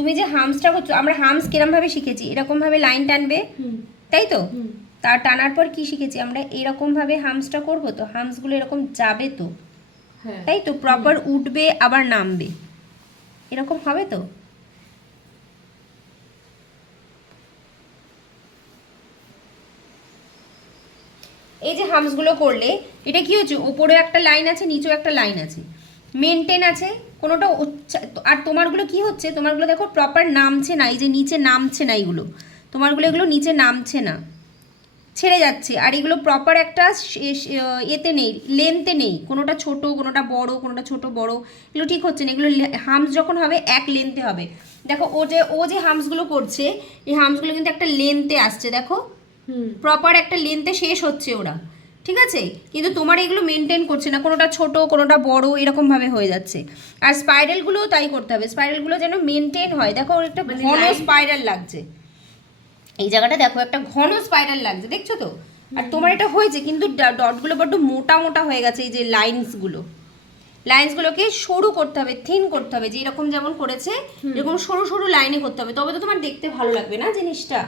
তুমি যে হামসটা করছো, আমরা হামস কিরম ভাবে শিখেছি, এরকম ভাবে লাইন টানবে, তাই তো? তার টানার পর কি শিখেছি আমরা, এরকম ভাবে হামসটা করব, তো হামসগুলো এরকম যাবে তো, তাই তো, প্রপার উঠবে আবার নামবে, এরকম হবে তো। এই যে হামসগুলো করলে এটা কি হচ্ছে, ওপরে একটা লাইন আছে নিচেও একটা লাইন আছে, মেনটেন আছে, কোনোটা আর তোমারগুলো কি হচ্ছে, তোমারগুলো দেখো প্রপার নামছে না, এই যে নিচে নামছে না, এইগুলো তোমারগুলো এগুলো নিচে নামছে না, ছেড়ে যাচ্ছে, আর এগুলো প্রপার একটা এতে নেই, লেন্থে নেই, কোনোটা ছোট কোনোটা বড়, কোনোটা ছোট বড়, এগুলো ঠিক হচ্ছে না। এগুলো হামস যখন হবে এক লেন্থে হবে। দেখো ও যে হামসগুলো করছে, এই হামসগুলো কিন্তু একটা লেন্থে আসছে, দেখো প্রপার একটা লেন্থে শেষ হচ্ছে ওরা, ঠিক আছে, কিন্তু তোমার এগুলো মেনটেন করছে না, কোনোটা ছোট কোনোটা বড় এরকম ভাবে হয়ে যাচ্ছে। আর স্পাইরালগুলোও তাই করতে হবে, স্পাইরালগুলো যেন মেনটেন হয়, দেখো একটা ঘন স্পাইরাল লাগছে, এই জায়গাটা দেখো একটা ঘন স্পাইরাল লাগছে, দেখছো তো। আর তোমার এটা হয়েছে, কিন্তু ডটগুলো বড্ড মোটা মোটা হয়ে গেছে, এই যে লাইন্সগুলোকে সরু করতে হবে, থিন করতে হবে, যে এরকম যেমন করেছে এরকম সরু সরু লাইনে করতে হবে, তবে তো তোমার দেখতে ভালো লাগবে না জিনিসটা।